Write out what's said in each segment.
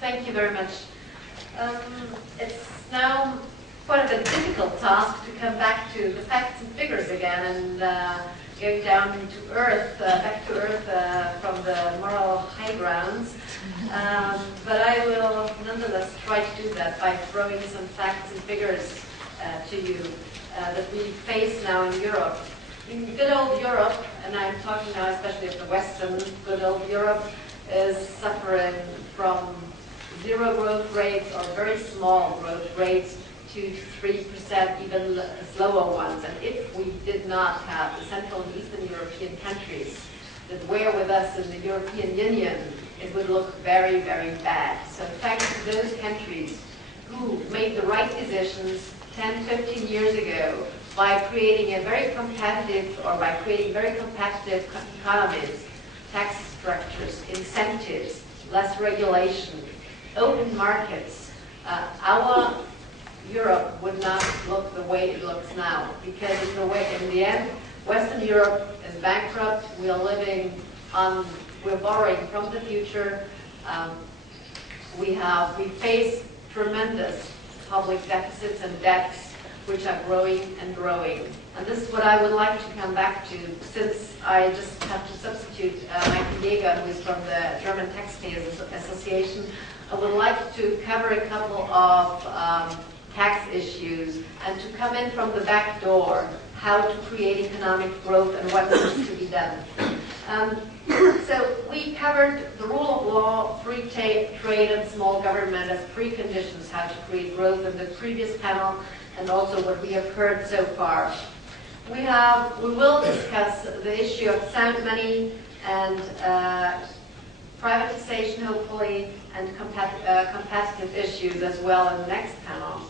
Thank you very much. It's now quite a difficult task to come back to the facts and figures again and go down to earth, back to earth from the moral high grounds. But I will nonetheless try to do that by throwing some facts and figures to you that we face now in Europe. In good old Europe, and I'm talking now especially of the Western, good old Europe is suffering from zero growth rates or very small growth rates, 2 to 3%, even slower ones. And if we did not have the Central and Eastern European countries that were with us in the European Union, it would look very, very bad. So thanks to those countries who made the right decisions 10, 15 years ago by creating a very competitive, or by creating very competitive economies, tax structures, incentives, less regulation, open markets, our Europe would not look the way it looks now, because in the end, Western Europe is bankrupt. We are living on, we're borrowing from the future. We face tremendous public deficits and debts, which are growing and growing. And this is what I would like to come back to, since I just have to substitute Michael Jäger, who is from the German Taxpayers Association. I would like to cover a couple of tax issues and to come in from the back door, how to create economic growth and what needs to be done. So we covered the rule of law, free trade and small government as preconditions how to create growth in the previous panel, and also what we have heard so far. We will discuss the issue of sound money and privatization, hopefully, and competitive issues as well in the next panel.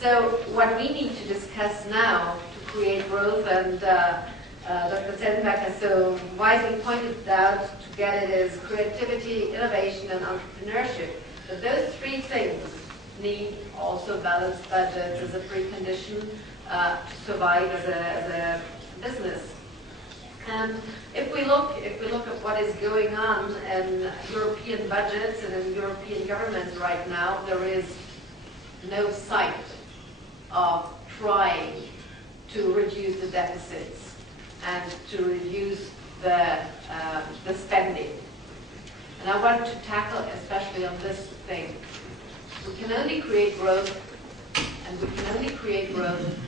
So what we need to discuss now to create growth, and Dr. Zettenberg has so wisely pointed out to get it, is creativity, innovation, and entrepreneurship. But those three things need also balanced budgets as a precondition to survive as a business. And if we look at what is going on in European budgets and in European governments right now, there is no sight of trying to reduce the deficits and to reduce the spending. And I want to tackle especially on this thing. We can only create growth, and we can only create growth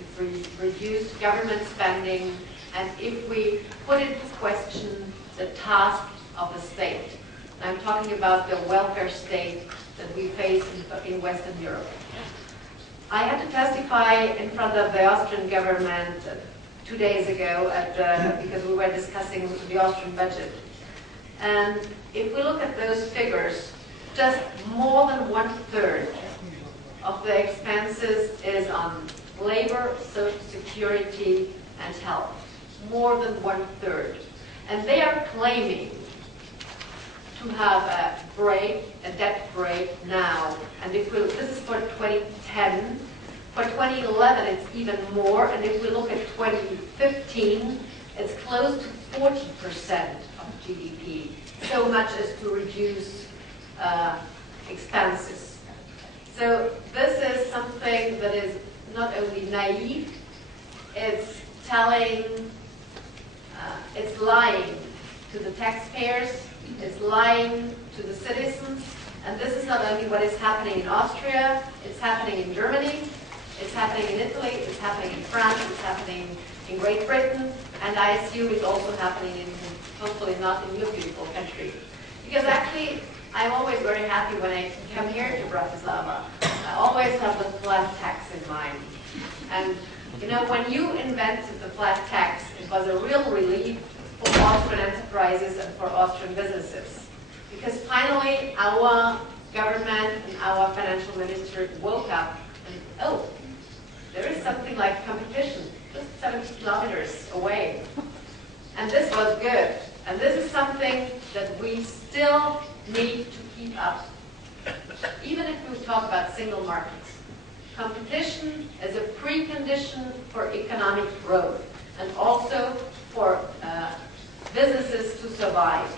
if we reduce government spending and if we put into question the task of the state. And I'm talking about the welfare state that we face in Western Europe. I had to testify in front of the Austrian government 2 days ago because we were discussing the Austrian budget. And if we look at those figures, just more than 1/3 of the expenses is on labor, social security, and health. More than 1/3. And they are claiming to have a debt break now. And if this is for 2010. For 2011, it's even more. And if we look at 2015, it's close to 40% of GDP. So much as to reduce expenses. So this is something that is not only naive, it's it's lying to the taxpayers, it's lying to the citizens, and this is not only what is happening in Austria, it's happening in Germany, it's happening in Italy, it's happening in France, it's happening in Great Britain, and I assume it's also happening in, hopefully not in your beautiful country. Because actually, I'm always very happy when I come here to Bratislava. I always have the flat tax in mind. And you know, when you invented the flat tax, it was a real relief for Austrian enterprises and for Austrian businesses. Because finally, our government and our financial minister woke up and, oh, there is something like competition, just 70 kilometers away. And this was good. And this is something that we still need to keep up. Even if we talk about single markets. Competition is a precondition for economic growth and also for businesses to survive.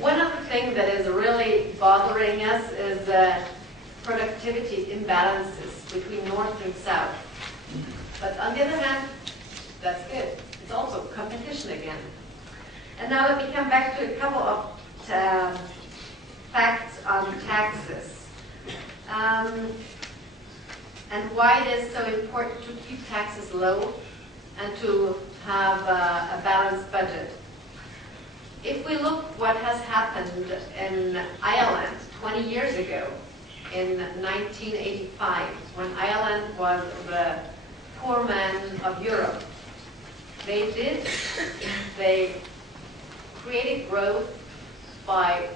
One of the things that is really bothering us is productivity imbalances between North and South. But on the other hand, that's good. It's also competition again. And now let me come back to a couple of facts on taxes. And why it is so important to keep taxes low and to have a balanced budget. If we look what has happened in Ireland 20 years ago, in 1985, when Ireland was the poor man of Europe, they created growth by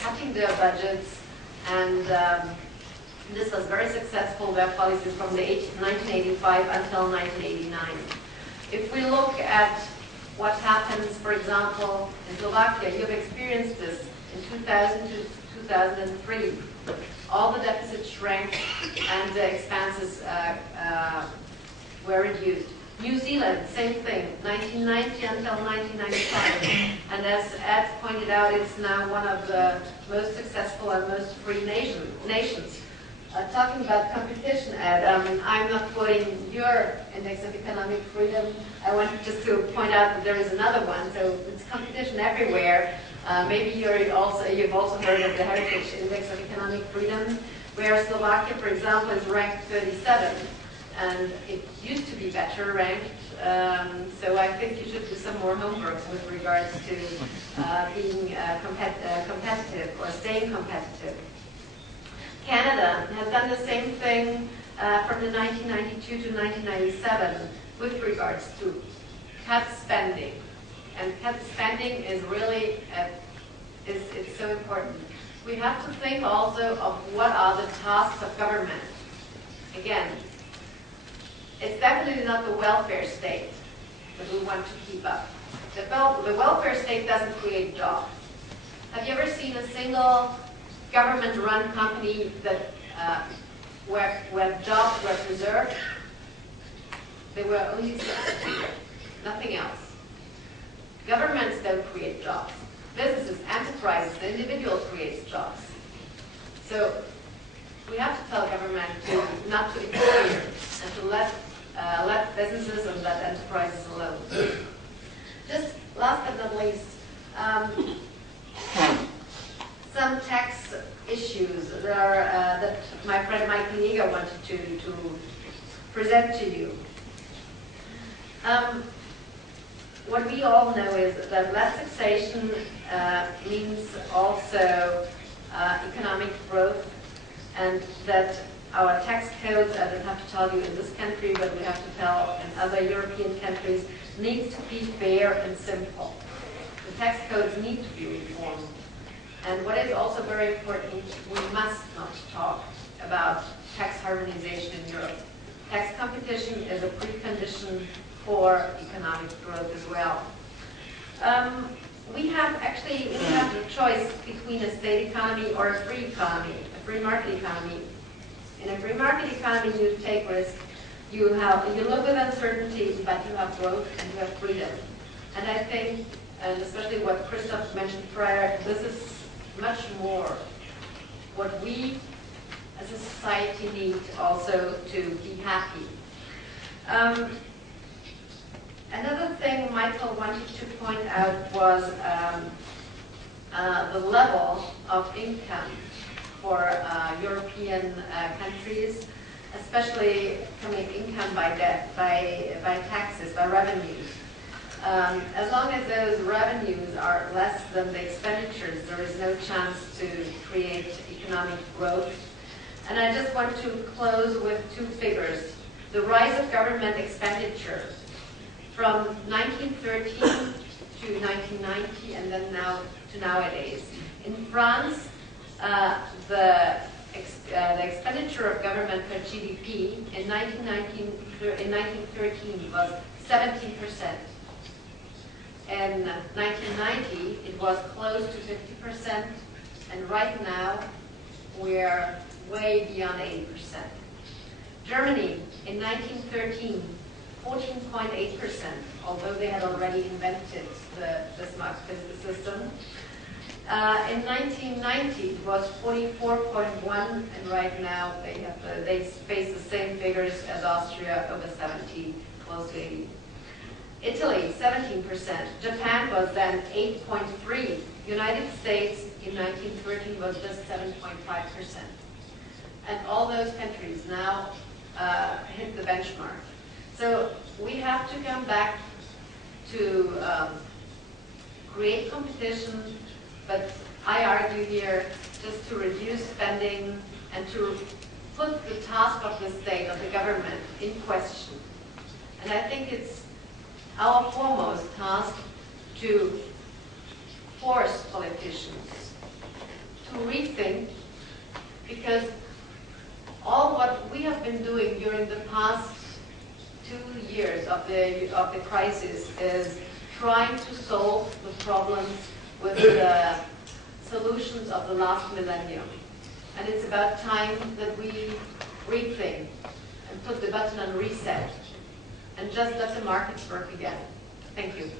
cutting their budgets, and this was very successful, their policies from the 1985 until 1989. If we look at what happens, for example, in Slovakia, you've experienced this in 2000 to 2003. All the deficits shrank and the expenses were reduced. New Zealand, same thing, 1990 until 1995. And as Ed pointed out, it's now one of the most successful and most free nations. Talking about competition, Ed, I'm not quoting your index of economic freedom. I wanted just to point out that there is another one. So it's competition everywhere. Maybe you've also heard of the Heritage Index of Economic Freedom, where Slovakia, for example, is ranked 37. And it used to be better ranked. So I think you should do some more homework with regards to being competitive or staying competitive. Canada has done the same thing from the 1992 to 1997 with regards to cut spending. And cut spending is really, it's so important. We have to think also of what are the tasks of government. Again, it's definitely not the welfare state that we want to keep up. The welfare state doesn't create jobs. Have you ever seen a single government-run company that where jobs were preserved? They were only substituted, nothing else. Governments don't create jobs. Businesses, enterprises, the individual creates jobs. So we have to tell government not to interfere and to let businesses and let enterprises alone. Just last but not least, some tax issues that my friend Mike Niga wanted to present to you. What we all know is that less taxation means also economic growth, and that our tax codes, I don't have to tell you in this country, but we have to tell in other European countries, needs to be fair and simple. The tax codes need to be reformed. And what is also very important, we must not talk about tax harmonization in Europe. Tax competition is a precondition for economic growth as well. We have a choice between a state economy or a free economy, a free market economy. In a free market economy, you take risk, you live with uncertainty, but you have growth and you have freedom. And I think, and especially what Christoph mentioned prior, this is much more what we as a society need also to be happy. Another thing Michael wanted to point out was the level of income for European countries, especially coming income by debt, by taxes, by revenues. As long as those revenues are less than the expenditures, there is no chance to create economic growth. And I just want to close with two figures. The rise of government expenditure from 1913 to 1990 and then now to nowadays. In France, the expenditure of government per GDP in 1913 was 17%. In 1990, it was close to 50%, and right now, we're way beyond 80%. Germany, in 1913, 14.8%, although they had already invented the smart business system. In 1990, it was 44.1, and right now they face the same figures as Austria, over 70, close to 80. Italy, 17%. Japan was then 8.3. United States in 1913 was just 7.5%. And all those countries now hit the benchmark. So we have to come back to create competition, but I argue here just to reduce spending and to put the task of the state, of the government, in question. And I think it's our foremost task to force politicians to rethink, because all what we have been doing during the past 2 years of the crisis is trying to solve the problems with the solutions of the last millennium. And it's about time that we rethink and put the button on reset and just let the markets work again. Thank you.